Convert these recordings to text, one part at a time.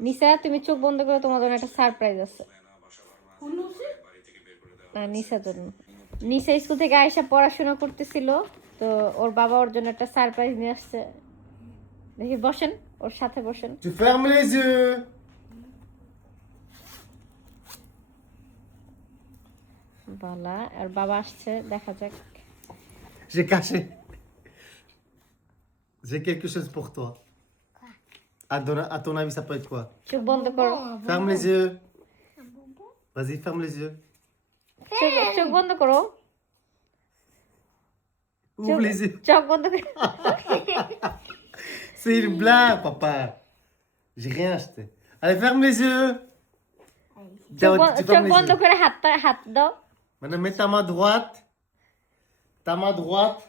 নিসা তুমি চোখ বন্ধ করে তোমার জন্য একটা সারপ্রাইজ আছে নিসার জন্য নিসা স্কুল থেকে আয়সা পড়াশোনা করতেছিল তো ওর বাবা ওর জন্য একটা সারপ্রাইজ নিয়ে আসছে দেখি বসেন ওর সাথে বসেন. বালা আর বাবা আসছে দেখা যাক J'ai caché. J'ai quelque chose pour toi. À, à ton avis, ça peut être quoi? Turban de color. Ferme les yeux. Vas-y, ferme les yeux. Tur- Turban de color. Ouvre les yeux. Turban de color. C'est une blague, papa. J'ai rien acheté. Allez, ferme les yeux. Tiens, Turban tu fermes les turban de yeux. color. Hatta. Maintenant, mets ta main droite. Ta main droite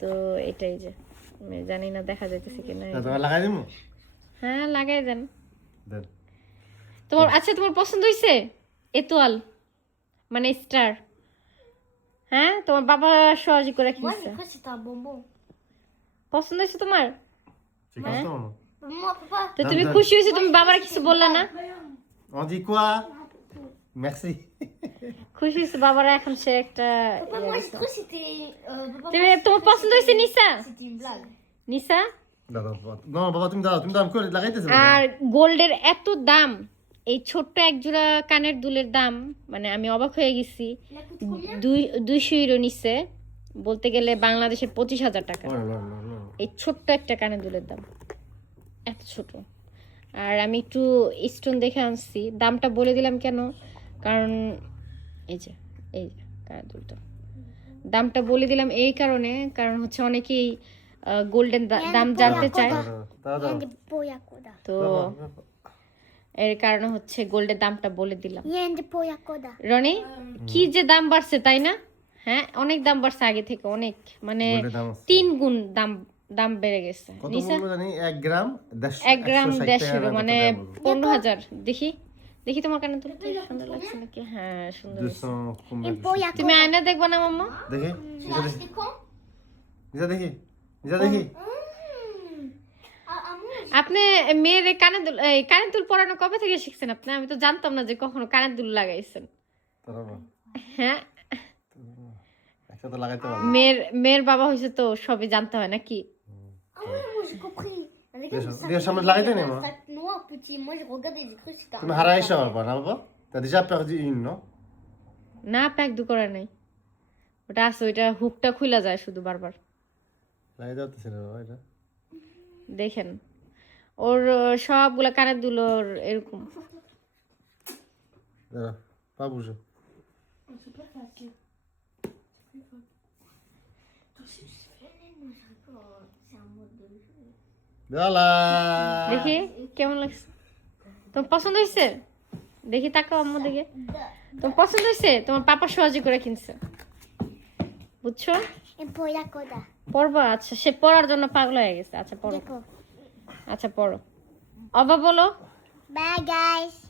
তো এটাই যে আমি জানি না দেখা যাইতেছে কিনা তা তোমার লাগাই দিমু? হ্যাঁ লাগাই দেন। দেন। তোমার আচ্ছা তোমার পছন্দ হয়েছে এতোয়াল মানে স্টার। হ্যাঁ তোমার বাবা সহজে করে কিনছে. পছন্দ হয়েছে তোমার? papa. তো তুমি খুশি হয়েছে তুমি বাবার কিছু বললে না? Merci. খুশি হয়েছে বাবারা এখন সে একটা তুমি তোমার পছন্দ হয়েছে নিসা? নিসা? আর গোল্ডের এত দাম এই ছোট্ট এক জোড়া কানের দুলের দাম মানে আমি অবাক হয়ে গেছি। দুই দুইশো ইউরো নিচ্ছে বলতে গেলে বাংলাদেশের পঁচিশ হাজার টাকা. এই ছোট্ট একটা কানের দুলের দাম এত ছোট। আর আমি একটু স্টোন দেখে আনছি দামটা বলে দিলাম কেন? কারণ এই যে এই যে কানের দুলটা। দামটা বলে দিলাম এই কারণে কারণ হচ্ছে অনেকেই গোল্ডেন দাম জানতে চায়. তো এর কারণে হচ্ছে গোল্ডের দামটা বলে দিলাম. রনি কি যে দাম বাড়ছে তাই না? হ্যাঁ অনেক দাম বাড়ছে আগে থেকে অনেক। মানে তিন গুণ দাম দাম বেড়ে গেছে। এক গ্রাম দেড়শো এক গ্রাম 160 দেড়শো মানে? পনেরো হাজার। দেখি। দেখি তোমার কানে তো সুন্দর লাগছে নাকি? হ্যাঁ সুন্দর লাগছে। 200 combien Une de- poyakoda. তুমি আয়না দেখব না মাম্মা? দেখি নিজা দেখি। নিজা দেখি আপনি মেয়ের এই কানের দুল এই কানের দুল পরানো কবে থেকে শিখছেন আপনি? আমি তো জানতাম না যে কখনো কানে দুল লাগাইছেন। হ্যাঁ। লাগাইতে মেয়ের মেয়ের বাবা হয়েছে তো সবই জানতে হয় নাকি? Ah ouais, moi j'ai un l'arrêtait, un moi. noir petit. Moi j'ai cru que c'était তুমি un sac. আমার পর না বাবা t'as déjà perdu une non না প্যাক দু করে নাই ওটা আছে ওইটা হুকটা খুলে যায় শুধু বারবার লাগাই দাও তো ছেলে বাবা এটা দেখেন ওর আহ, সবগুলা কানের দুল এরকম দাঁড়া পা বুঝো C'est un mode de jeu. দালা দেখি কেমন লাগছে? তোমার পছন্দ হয়েছে? দেখি তাকাও আম্মু দেখে তোমার পছন্দ হয়েছে? তোমার পাপা সহজে করে কিনছে। বুঝছ? পড়ব পড়বা আচ্ছা সে পড়ার জন্য পাগল হয়ে গেছে। আচ্ছা পড়ো. আচ্ছা পড়ো অবা বলো। Bye guys.